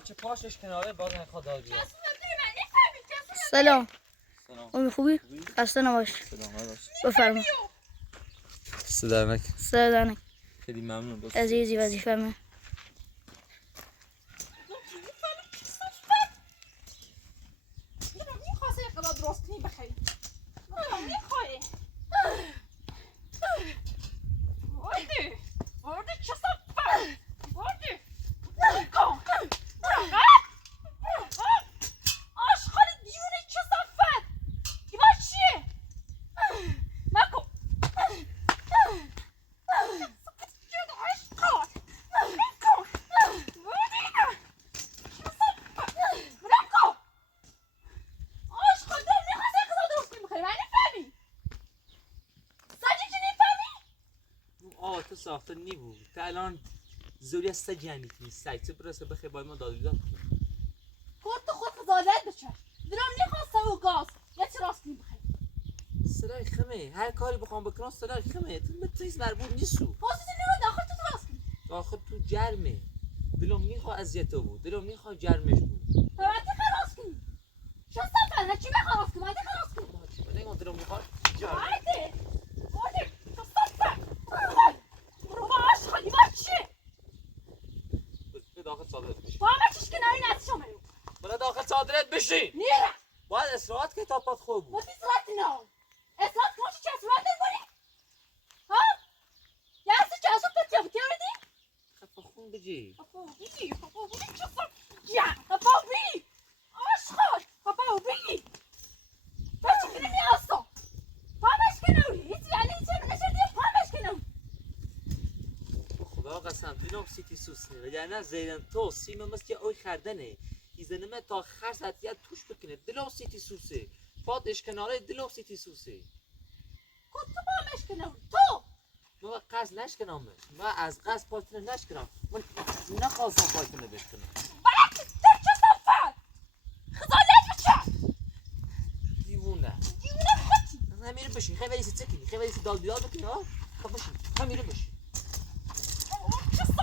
چه پاشش کناره باز نخواد داد بیاد. سلام. سلام. خوبی؟ خسته نباش. سلامت باش. بفرما. صدرنک. سلام. خیلی ممنون دوست. عزیزی وظیفه من. تو ساخته نیبود تا الان زوری از سج یعنی سج چه برسه بخیر باید ما دادی داد کنیم خود خزالت بچش درام نخواسته و گاز یه چه راست نیم بخیر صدای خمه هر کاری بخوام بکنم صدای خمه تو متریز مربوط نیستو خواستید نمید داخل تو راست کنیم داخل تو جرمه دلم میخواه اذیتو بود دلم میخواه جرمش بود تو باید خلاص کنیم شستم فنه چی بخلاص کنیم باید خلاص کنیم نگم دلم میخواه جرمش باید خالی باید چیه؟ داخل صادرت بشین با همه چیش کناری نزد شما رو بلا داخل صادرت بشین نیره باید اصلاحات که تاپات خوب بود بودی صورت نه اصلاحات کنشی چه صورت نکنی؟ ها؟ یه هستی چه اصلا پتی ها بتی آردی؟ خفا خون بجی خفا بی چه صورت یا خفا بی آشخال خفا بی بچه کنی نیاستا پامش کنوری هیچ یعنی هیچ نشدی پامش کنوری خدا قسم دینم سیتی سوسنه وگرنه زیرن تو سیمه مثل که اوی خردنه ایزنمه تا خرست یه توش بکنه دلم سیتی سوسه پادش کناره دلم سیتی سوسه کد تو پامش کنوری تو ما قصد نشکنم ما از قصد پایتونه نشکنم من نخواستم پایتونه بشکنم بلد تو چه صفت خزالت بچه دیوونه خودی همیره بشین خیلی ولیسی چکنی خیلی ولیسی دال بیدال بکنی ها خب بشین همیره بشین چه صفت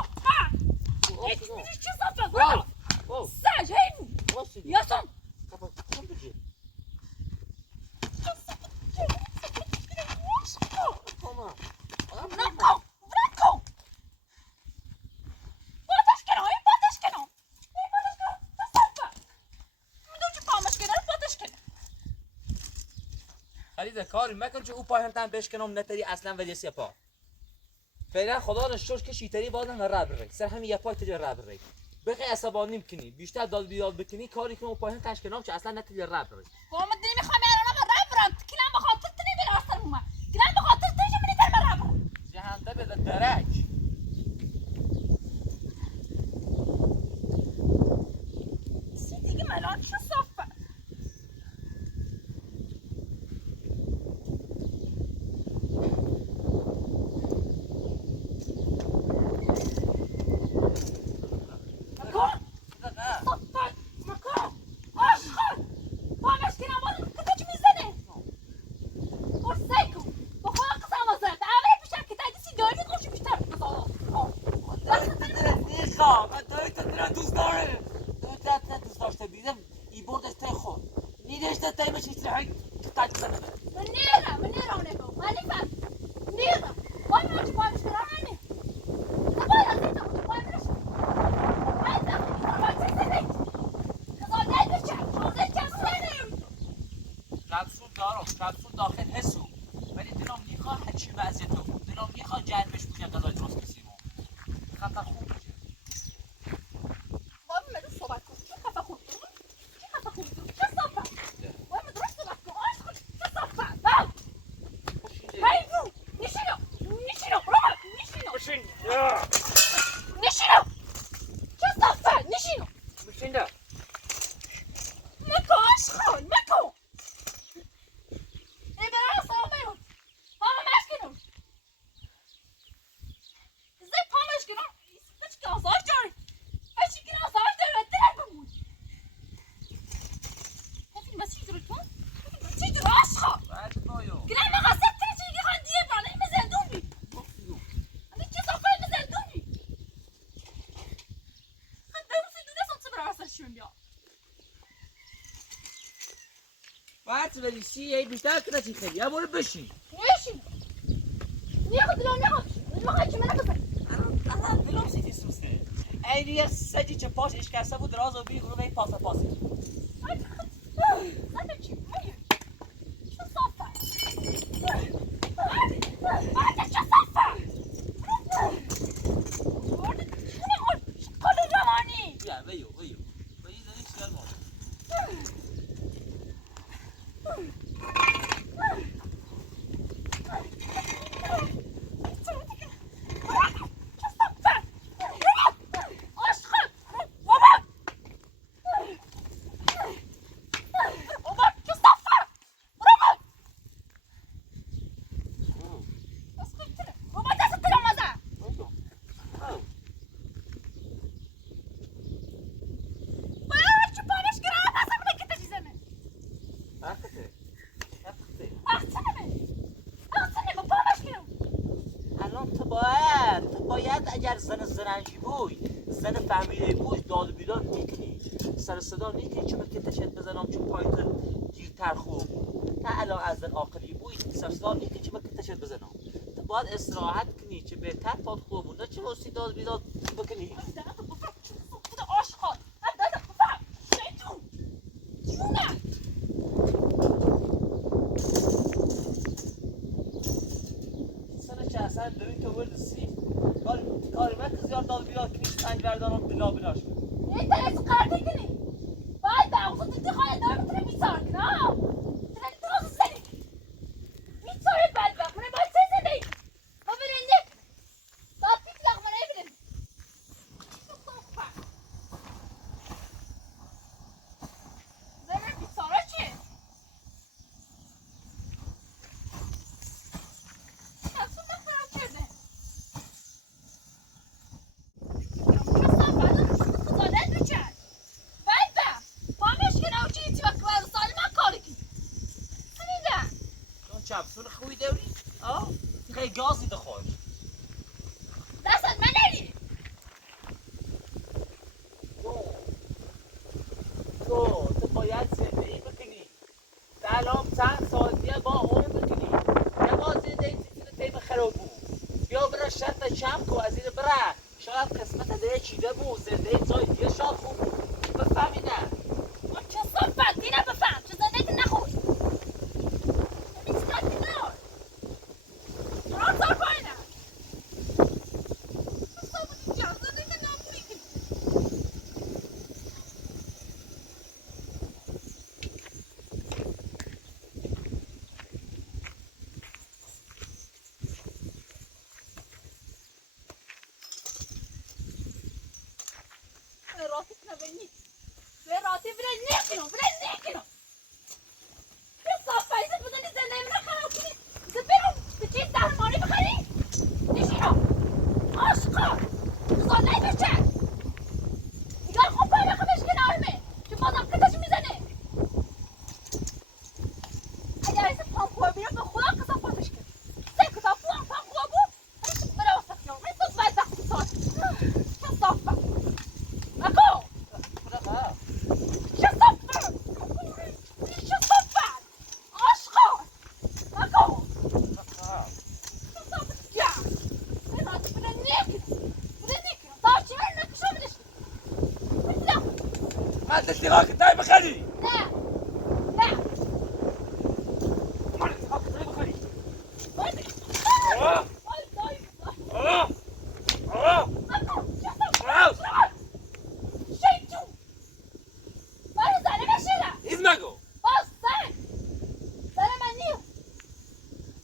هیچ چه صفت برو سج هیمون یاسم خب بجی نکن باتش کنم این باتش کنم چه صفت میدونم چه پامش کنم باتش کنم خریده کاری مکن چه او پای هم تن بشکنم نتری اصلا ولیسی پا فعلا خدا نشوش که شیطری بازم رب ری سر همین یه پای تجا رب ری بخی عصبانی میکنی بیشتر داد بیداد بکنی کاری که اون پای هم تنش کنم چه اصلا نتری رب ری قوم الدین میخوام الان رب برم کلام بخاطر تنی بر اثر موما کلام بخاطر تنی منی تر رب برم جهنده به درک سی دیگه ملان چه صفت کپسول داخل حسو ولی دلم میخواد هرچی وضعیت تو بود دلم میخواد جرمش بوده غذای درست کسیمو خطر خوب بشه باید من صحبت کنم چه خفه خوب چه خفه خوب چه صحبت باید من درست صحبت کنم آش خود چه صحبت حیفو نشینو بشین نشینو چه صحبت نشینو بشین ده مکو آش خود مکو برای سلام بیرون پامش کنم ازای پامش کنم بچه که آزار جاری بچه که آزار داره دلم بمون هفتی مسیح درتون چی دراش خواه بعد بایو گرم مقصد تری چی که خان دیه برانه این مزندون بی اما چه صفحه مزندون بی عطر ولیسی هی بیشتر کنه چی خیلی یا برو بشین نشین نیخ دلم نیخ نمیخوای چی من بزن اصلا دلم سیتی سوسته اینو یه سجی چه پاش اشکسته بود راز و بی گروه پاسا پاسی زده چی چه صافه چه صافه کل روانی بیا ویو ویو داری چیکار مونه اگر زن زرنجی بوی زن فهمیده بوی داد و بیداد نیکنی سر صدا نیکنی چون که تشت بزنم چون پایت گیرتر خوب تا الان از زن آقلی بوی سر صدا نیکنی چون که تشت بزنم تو باید استراحت کنی چه بهتر پاد خوبونه چه موسی داد بیداد بکنی اصلا دوی تو ورد سی کاری من که زیاد داد بیاد کنی سنگ بردارم بلا بلاش این ترس قرار کنی باید به اقصد دیدی خواهی دار میتونه بیسار کنه تنه درست سنی بیساره بدبخت منه باید سه زنده ما برنده داد بیت لغمانه برنده زنه بیساره چیه؟ نفسون نخورم کرده چپسون خوی دوری؟ آه؟ خیلی گازی دخوش دستت من نری تو باید زندگی بکنی سلام چند ساعتیه با عمر بکنی یه با زندگی تیتونه تیم خراب بود بیا برا شرط چم کو از این برا شاید قسمت دیگه چیده بود زندگی جای دیگه شاید خوب بود بفهمی نه چه صفت اینه بفهم چه زندگی نخود اتفاق تای بخری نه نه من اتفاق تای بخری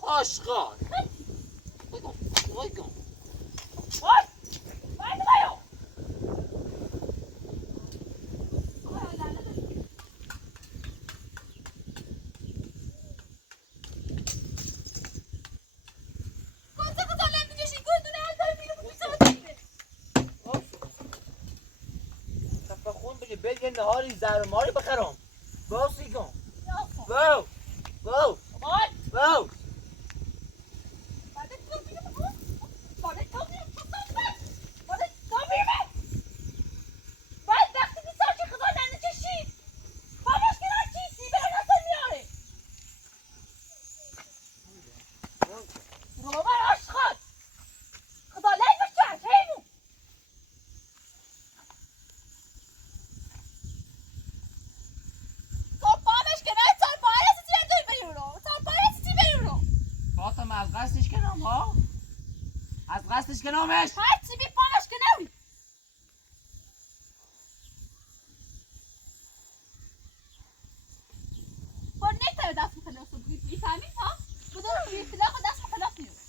آشغال بگه نهاری زرماری بخرم باسی کن واو واو واو کنامش هرچی بی پامش که نوری خور نیتره دست مخلاف رو بیفهمید ها؟ بدون روی فلاخ و دست مخلاف نیست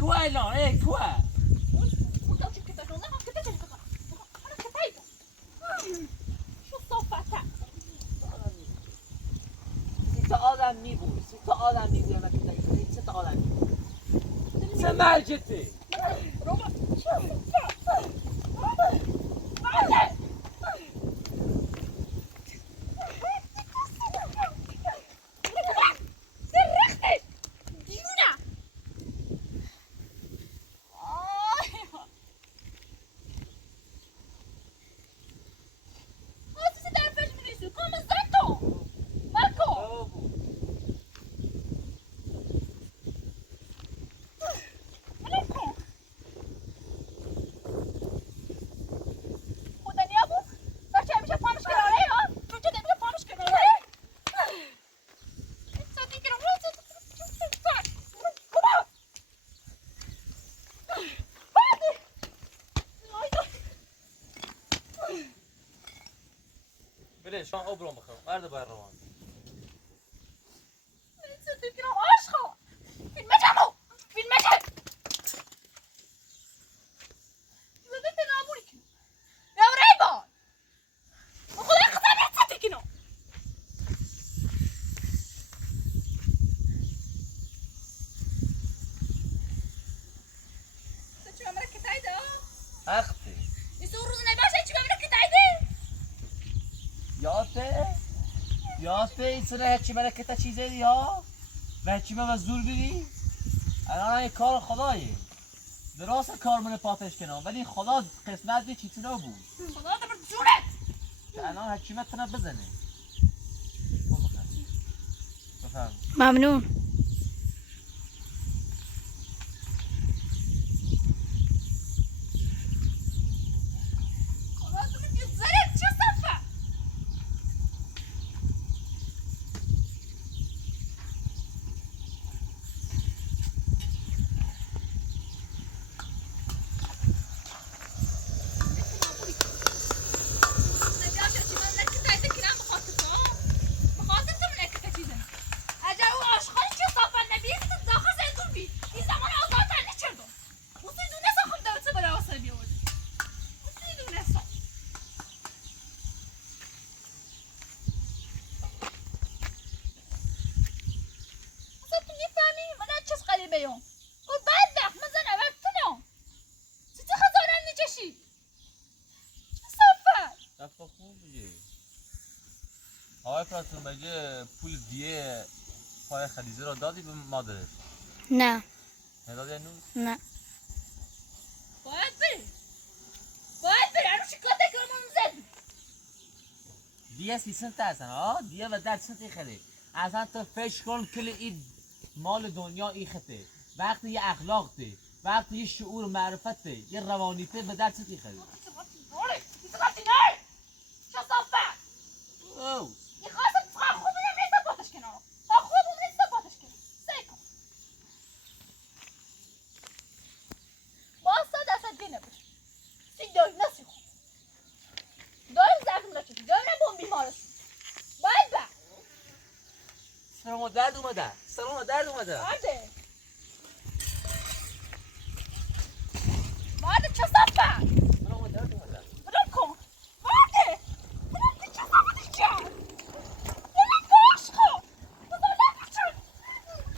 Quoi non, quoi? آدم میبود تو آدم میبود اما که تا آدم میبود چه مرجته بله شان ابرم بخوام مرد باید روان اختی یاسته این سره هرچی ملکتا چیزه دی ها و هرچی من زور بیدی الان این کار خدایه درست کار من پاتش کنم ولی خدا قسمت بی چیزی نبود خدا دبر جونت که الان هرچی من تنه بزنه بفهم ممنون عجب و عاشقانش دیگه پول دیه پای خدیجه رو دادی به مادرت؟ نه ندادی هنوز؟ نه باید بری هنو شکاته که من زد دیه 300 هستن ها؟ دیه و در چند خیلی اصلا تو فکر کن کل این مال دنیا ای خطه وقتی یه اخلاق ته وقتی یه شعور معرفته یه روانیته به در چند خیلی بیسقاطی نه چه صفت اوه میخواستم تا خوب نیست باتش کنار تا خوب نیست باتش کنار سیکن باستا دست دینه بش سی دای نسی خوب دایم زردم را چکی دایم نبون بیمارست باید با سرما درد اومده آده باید چه صفت سرما درد اومده بدون کن باید بدون چه صفتی جان بدون باش خود بدون نبیشون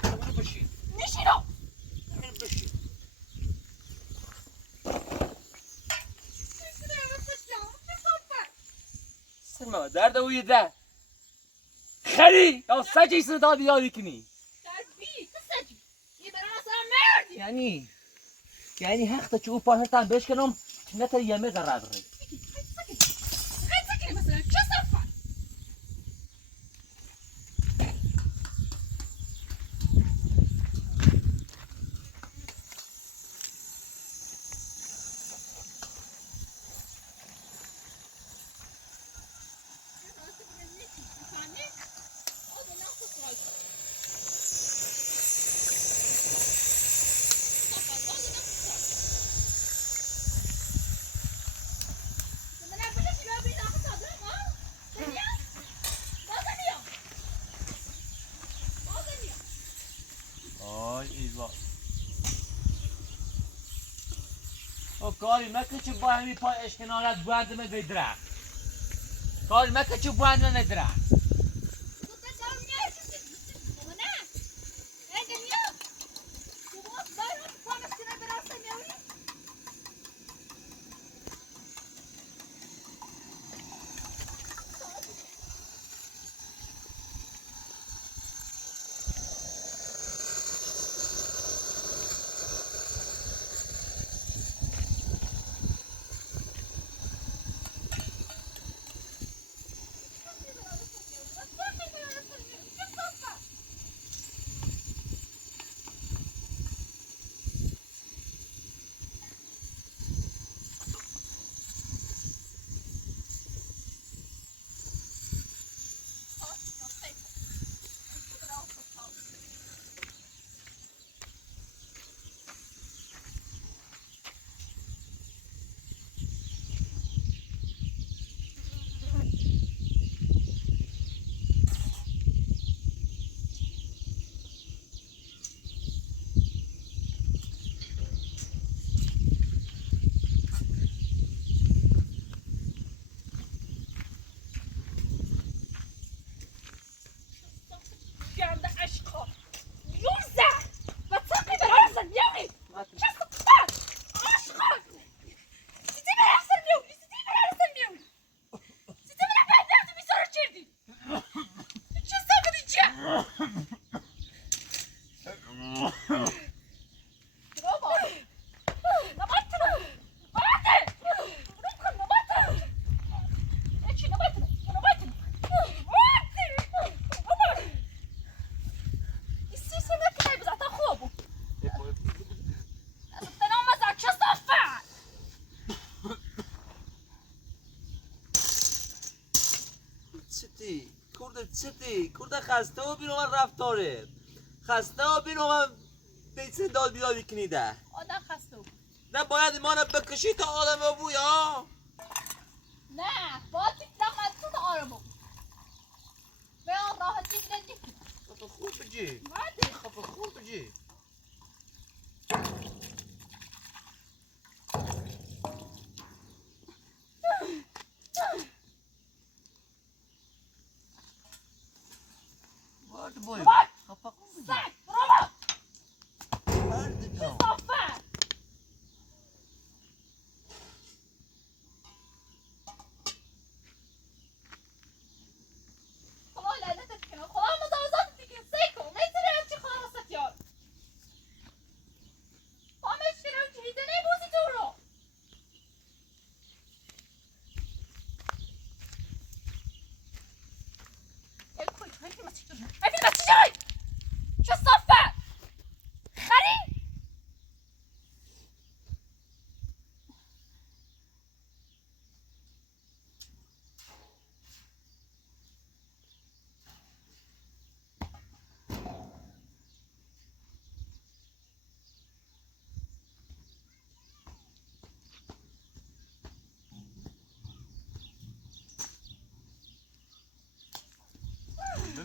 برو بشین نشینو برو بشین سرما درد اوی ده خری یا سجی سن داد یادی کنی یعنی حق تو پاهر تام بشکنم نه تا یمه قرار بره آی ایوا او کاری مکه چه با همی پای اشکنالت باید من درخت کاری مکه چه باید من درخت چتی کرده خسته و بینو من رفتاره خسته و بینو من بیچه داد بیدادی کنیده آدم خسته بود نه باید ایمانه بکشی تا آدم بوی ها نه باید بیترم از تو آرام بود به آن راحتی بگه نیکی خب خوب بجی باید خب خوب بجی وارد بوی خب خوب بجی سک برو وارد چه جان صافت خدا لعنتت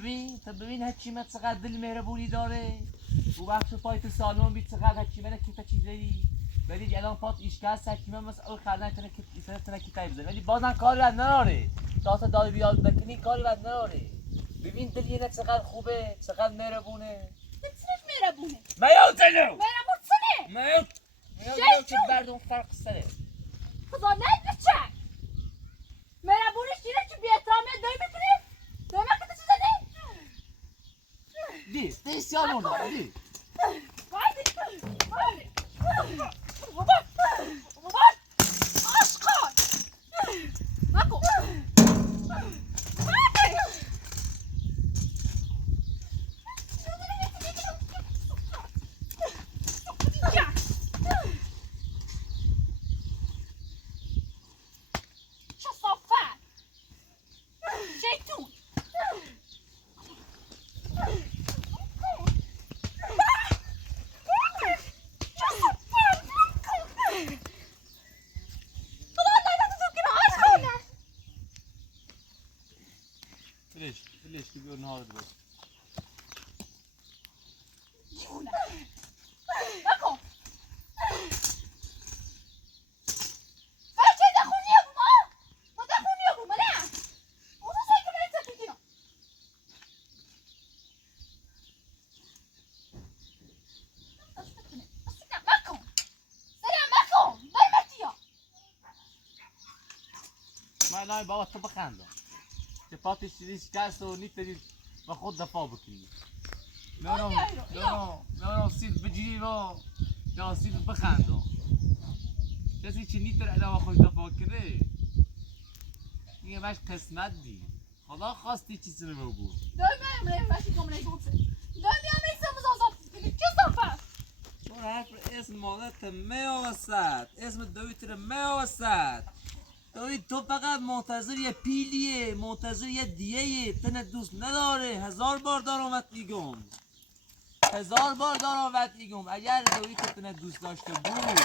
ببین حکیمه چقدر دل مهربونی داره. او وقت پای تو سالن بی چقدر حکیمه که چیزی ولی الان پات ایشکست حکیمه مثل اون خردن تنه که تایی بزن ولی بازم کاری بد نداره. تا داد بیاد بکنی کاری بد نداره. ببین دل یه چقدر خوبه چقدر مهربونه. چقدر مهربونه. میادلو مهربون سنه. میادلو که بردون فرق سره. خدا نه بچه. مهربونش دیره که بی احترامی دوی میکنی؟ دوی مکده چی زنی؟ دی سیالون داره دی. وایدی. بابا آشقان. نکو. ليش تبيون نهار بس نکن. بچه دخونی ابو ما دخونی ابو ما نه. اونو سایکل نیست تکینا. نکن. سلام نکن. برمتیا. ما نه بابا تو بخندم. که پاتش چیزیش کست و نیتری و خود دفاع بکنی. نه سید بجیری و یا سید بخندم. کسی چی نیتر ادا و خوش دفاع کنه. این باش قسمت دی. خدا خواستی چیزی رو بگو. دائما امروزی کاملا گوشه. دائما میسم زازات کنی. چه صفه؟ چون حرف اسم مالت میوسد. اسم دویتر میوسد. تو فقط منتظر یه پیلیه منتظر یه دیه تنه دوست نداره 1000 بار دارم میگم 1000 بار دارم میگم اگر دوی که تنه دوست داشته بود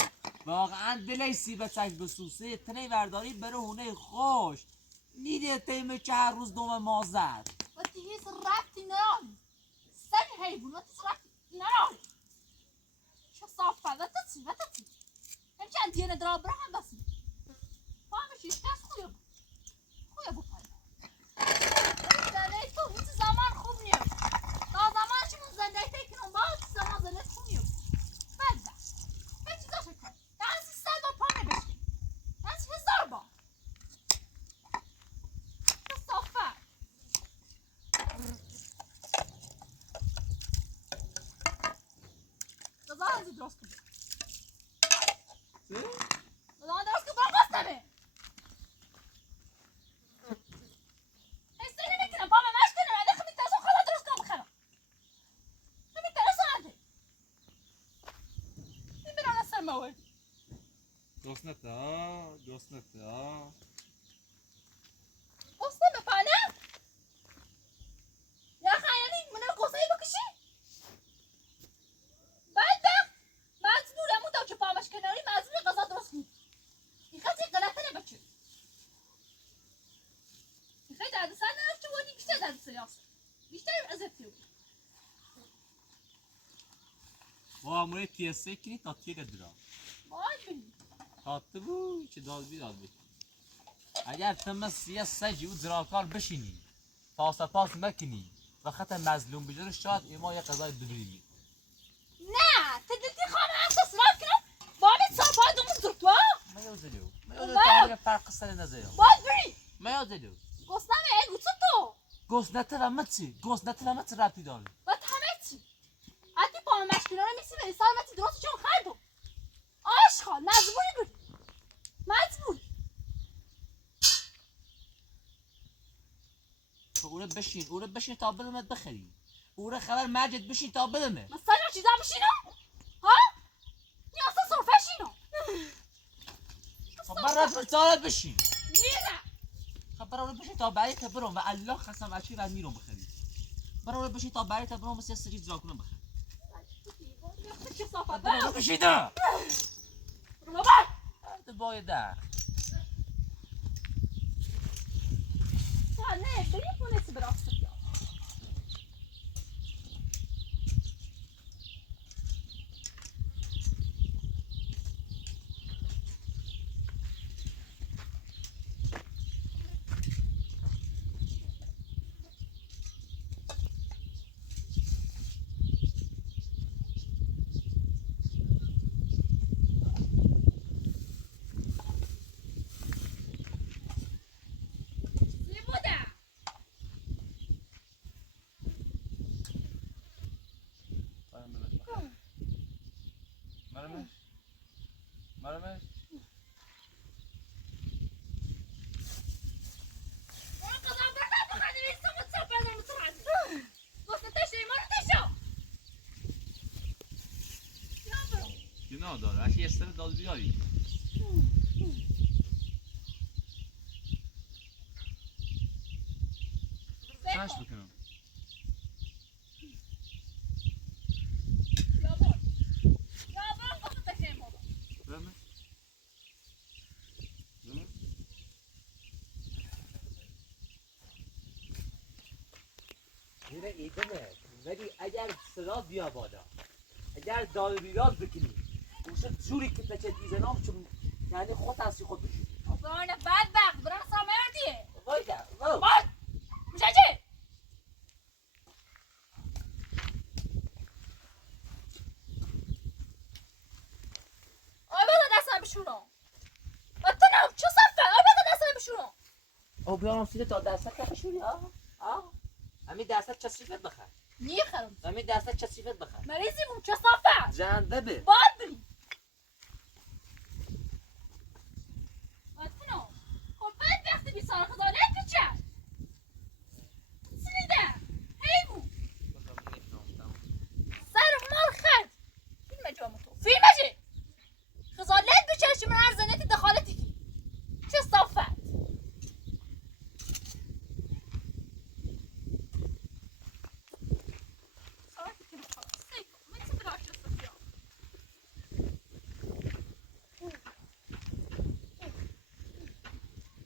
واقعا دلی سیب چک بسوسه تنه ورداری بره هونه خوش میده تیمه که هر روز دوم مازد و دیگه رفتی نرانی سری حیبون و تیز رفتی نرانی چه صافه و تتی هم چند دیه ندرا برا هم بسی فهمش ایشکست خویا بپاید زنده تو هیچ زمان خوب نیم تا زمان شمون زنده تکنون باید زمان زنده خوب نیم بده به چیزا شکر دانسی 100 بار پا نبشکن دانسی 1000 بار چه صافه دزان زی درست کن دزان درست کن برا قصد نمه دوستنته قصه بپانه؟ یا خیلی منو قصه بکشی؟ بعد مزبورم تا که پامش کناری مزبور قضا درست کنی این خیلی غلطه نبچه این خیلی درد سر نرفته بودی بیشتر درد سریاست بیشتر عزتی بود با امروی تیسه کنی تا تیر درام باید بینیم تاته بود چه داد بید اگر تمس یه سجی و زراکار بشینی پاس مکنی و خط مظلوم بجور شاید ایما یه قضای دلوری نه تدلتی خانه احساس را کنم با همین صافه دومون زرتوا ما یوزلو تا فرق سر نزیو باید بری ما یوزلو گسنمه ای گوچه تو گوزنته و مچی ربطی داره و همه چی حتی پامه مشکلانه میسی به حساب متی درست چون خیلی آشخال مجبوری بودی مجبور اوره بشین تا بدمت بخری اوره خبر مجد بشین تا بدمه مثلا چیزا بشینو ها یا اصلا صرفشینو خب من رد برسالت بشین میره خب برای بشین تا برای تا برم و الله خسم اچی رد میرم بخری برای بشین تا برای تا برم مثل سری زراکنم بخری چه صافت برای بشین دا بابا باید ده نه بری پونسی براست بیا آره گناه داره اش یه سر داد بیاری چش بکنم بمه میره ایدمه ولی اگر صدا بیا بادا اگر داد بیداد بکنی وشت جوری که تچه دیزنام چون یعنی خود هستی خود بشی برای بدبخت برای سامردیه وایده باید میشه چی؟ آی بدا دستم بشونم بطنم چه صفه آی بدا دستم بشونم او بیارم سیده تا دستت بخشوری ها همین دستت چسیفت بخر نیخرم همین دستت چسیفت بخر مریضی بون چه صفه جنده به باید بریم بطنم خب بدبختی بی سار خزانت بچه سنیده حیوون سر مال خد فیلم جامو تو فیلم چی؟ خزانت بچرشی من هر زنیتی دخالتی کی چه صفت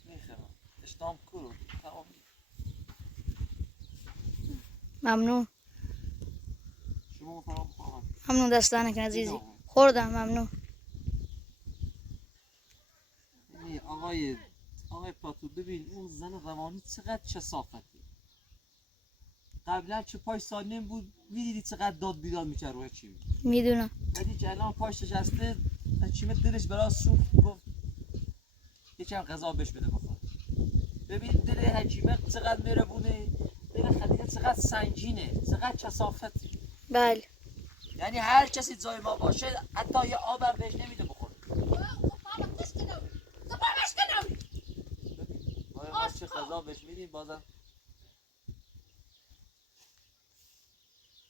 میخرم اشتام کرو تمام ممنون شما فرام خواهم ممنون دستانک عزیزی خوردم ممنون آقای پاتو ببین اون زن روانی چقدر چسافته قبلا چه پاش سالم بود میدیدی چقدر داد بیداد میکرد روی چی میدونم ولی که الان پاش نشسته چیمه دلش برای سوخت گفت یکم غذا بهش بده بخور ببین دل حکیمه چقدر مهربونه دل خدیجه چقدر سنگینه چقدر چسافته بله یعنی هر کسی جای ما باشه حتی یه آبم بهش نمیده بخوره ما چه غذا بهش میدیم بازم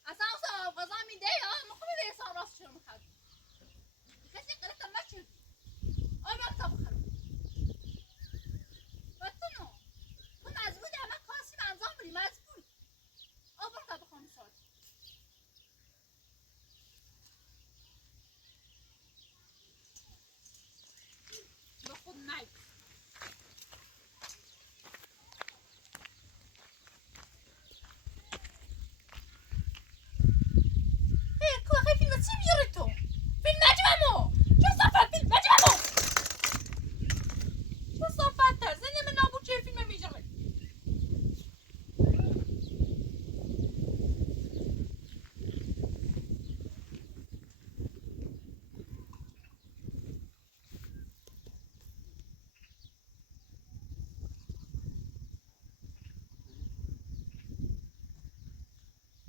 اصلا اصلا غذا میده یا مخوبه به حساب راست شروع میخواد کسی قرفت ما چه آی ما بخواه بطنو تو مزبوط همه کاسی منظام بری مزبوط آبر بخواه میساد به خود نید خیلی فیلم چی بیاری تو؟ فیلم نجممو چه صفت فیلم نجممو چه صفت تر زنی من نابود چه فیلم میجاری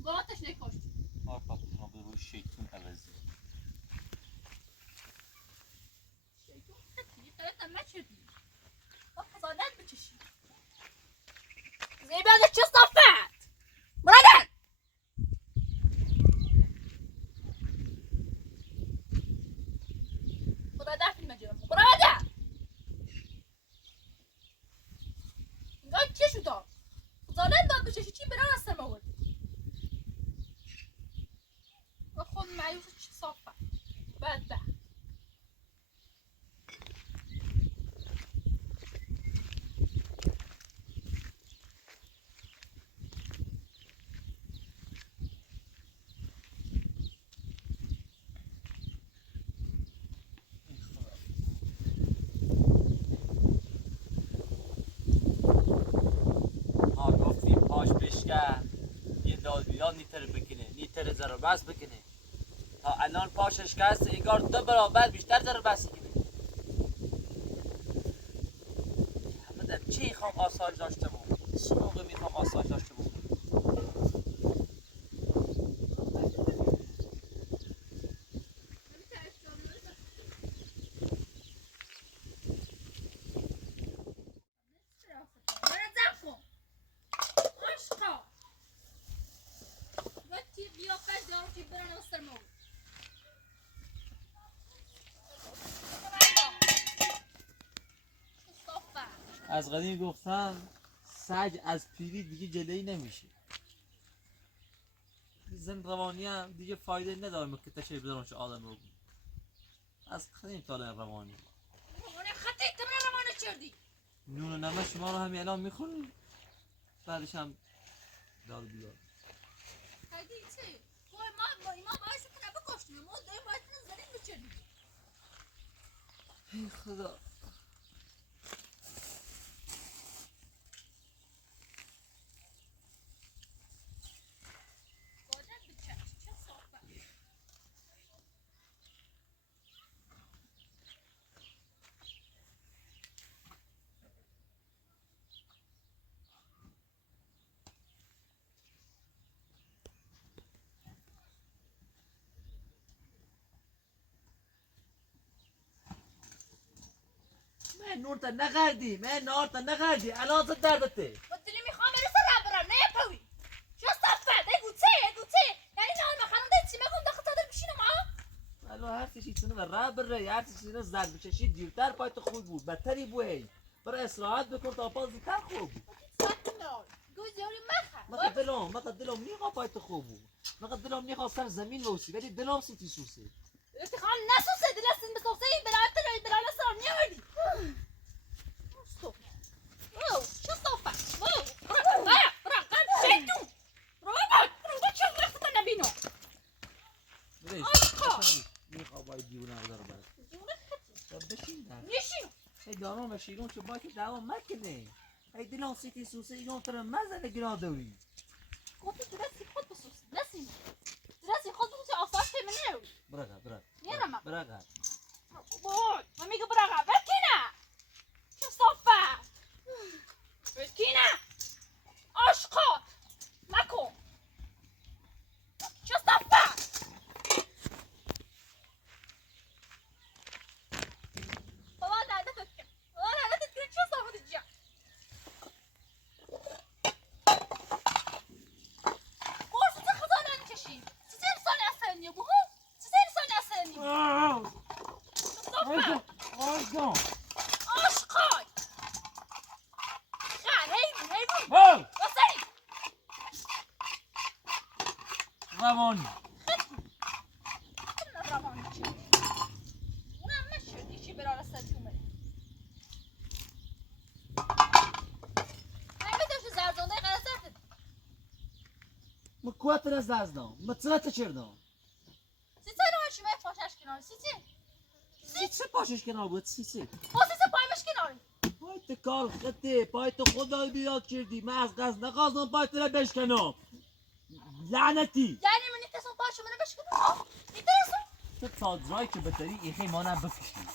گلاتش نکشت آه پاتو شما به روی شیطون عوضی شیطون خطی قرفت ما چردی با خزانت بچشی زیبانش چه صفت برادر برادر فیلم جرم برادر اینگاه چه شده خزانت باید بچشی چی برای هستم آورد و خود معیوز چه صفت بدبخت گفتی پاش بشکن یه داد بیداد نیتر بکنه نیتر زر بس بکنه تا الان پاشش کست انگار 2 برابر بیشتر زر بس کنه همه چی خوام آسایش داشته بود چه موقع میخوام آسایش داشته بود از قدیم گفتم سگ از پیری دیگه جلوی نمیشه. زن روانی هم دیگه فایده نداره که تشریف بدارم چه آدم رو بود. از قدیم تا روانی. روانی خطی تمرین روانی چردی. نون و نمک شما رو همین الان میخونی. بعدش هم داد بیاد. هدی چی؟ ما باعث کنه بکشتیم. ما دایم باعث نزدیم بچردیم. ای خدا. من نور تا نخردی، من نار تا نخردی، الان زد دردته. بدلی میخوام برسه راه برم نه پوی. شو صفت گوچه یعنی نه خانم چی میگم داخل دادم بشینم ها. الان هر چیزی تونه راه بره، هر چیزی نه زد بچشی دیرتر پای تو خوب بود، بدتری بود. برای استراحت بکن تا پاس زودتر خوب بود. گوزیاری مخه. ما دلم میخواد پای تو خوب بود. ما دلم میخواد سر زمین بوسی، ولی دلم سیتی سوسه. اتخان نسوسه دلستین بسوسه بلال سر نیاوردی. استوب. واو شو صفه. واو برا قلب شیطون. رو چه وقت نبینو. میخواد باید دیونه داره برات. دیونه خطی. بشین در. نشین. ای دارم مشیگون چه باید دوام مکنه. ای دلم سیتی سوسه اینا تر مزه گرا دوری. گفتی دلستی خود بسوسه. نسیم. دلستی خود بسوسه آساس که منو. برا. میرم. برا. وای من میگه برا بکینه. چه صفه. بکینه. عشقات. نکن. چه صفه. بابا لعنتت کن چه صفه دیگه. قرص چه خزانه نکشی. چه انسانی اصلنیه بو. چه انسانی اصلنیه. آیگان. عشقای. خان هیبون. وسری. روانی. روانی چی؟ اونم نشدی چی برای سجومه. نمیدونم زرزانده قرار زرد. مکوات از دازدم. متسلط چردم. سیسه رو هرچی باید پاشش کناری چه پاشش کنار بود سیسی؟ با سیسه پایمش کناری. پای تو کار خطه، پای تو خدا بیاد کردی. من از قصد نخواستم پای تو را بشکنم. لعنتی. یعنی من نیتسون پاشو منو بشکنم. نیتسون. تو تازرایی که بتری ایخی مانم بکشی.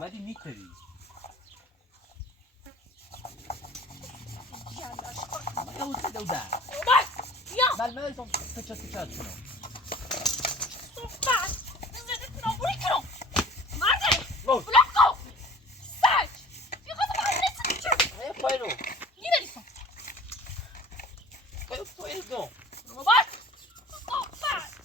ولی نیتری. یا او سیده او در. یا. بل ایسان تچت کنم. صحبت. نزدت نابوری کنم. مرده. روز. بلکو. سج. بیا خواست با هم نیست چرد. ای پای رو. نیدریسون. پای دو. صحبت. صحبت.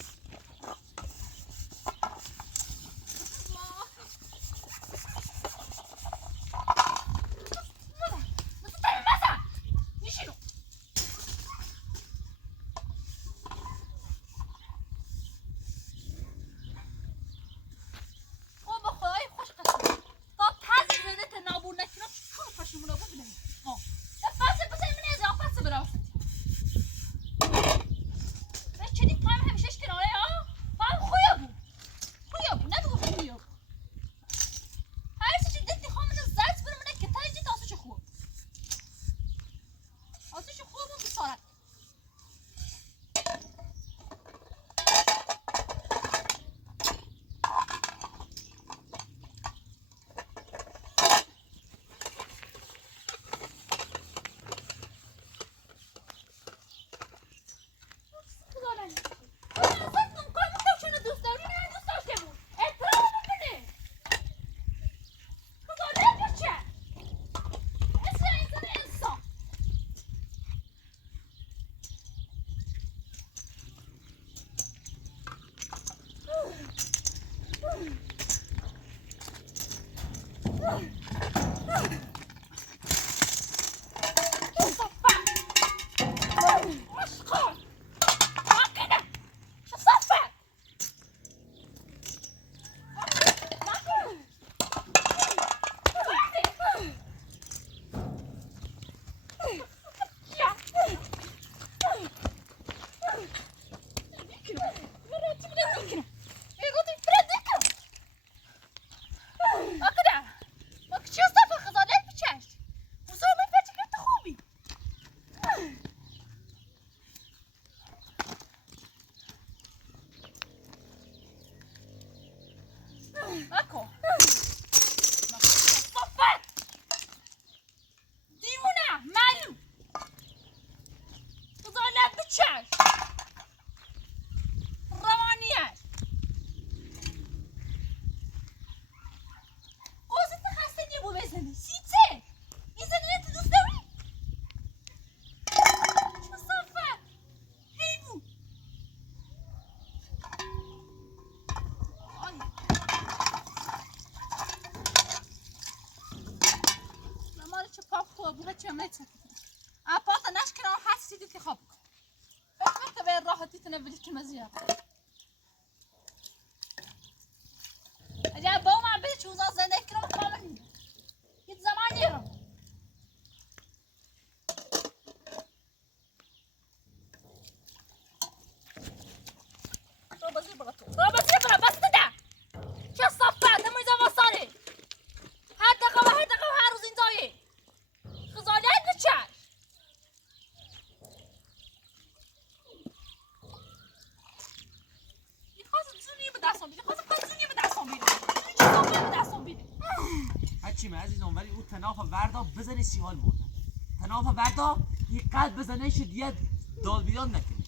كملت سكتنا أبغى نشكر أنا حاسس إيدي خبط أحمد تبين راحتي تنبلي كلمة زيادة أجاب بوم عم بيش وزاز زين كلام خامني يد زمان يرم ربع زبرته ربع زبرة بس تدع شو الصفات دم إذا وصلي هذا قوي هاروزين زاي خزانات بتشعر هرچی من عزیزم ولی اون تناف وردا بزنی سیحال مردن تناف وردا یه قلب بزنه شد یه دالبیان نکنه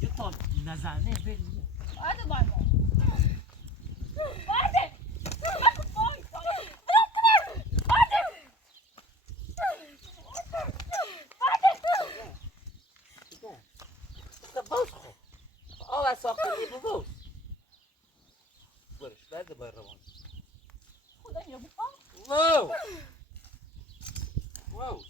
یه تا نزنه بگیم هذا بايبو هذا ببوس خو آه ساختنی ببوس برش برده باید روان خدا يا ابو واو واو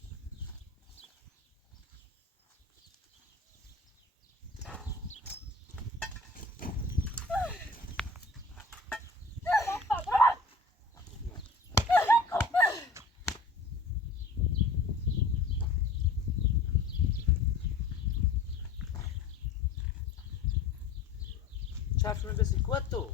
شاف من بس كواتو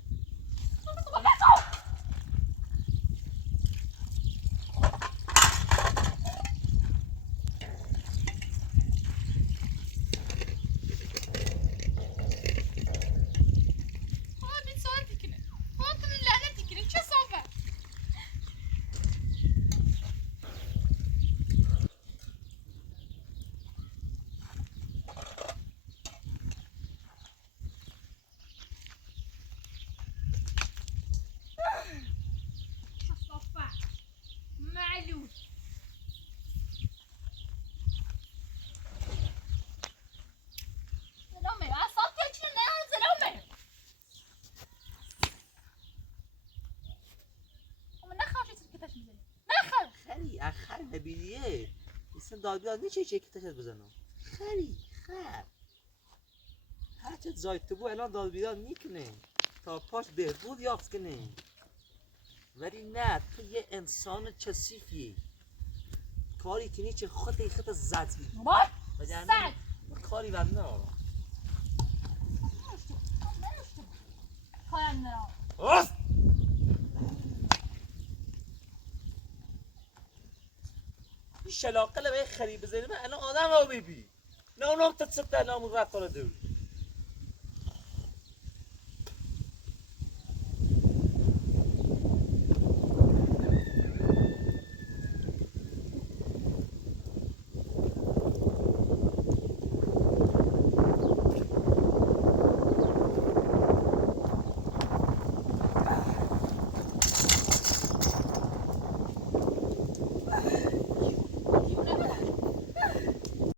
خری اخر نبیدیه ایسان دادیاد نیچه چه که تشد بزنم خری خر هرچه زاید تو بو الان دادیاد نیکنه تا پاش بهبود یافت کنه ولی نه تو یه انسان کثیفی کاری کنی چه خط زد بید سعد کاری بر نه کارم نرام اوست این شلاقه لبه خری بزنی من الان آدم ها بیبی نه اونم تتصده نامو رفت داره دوری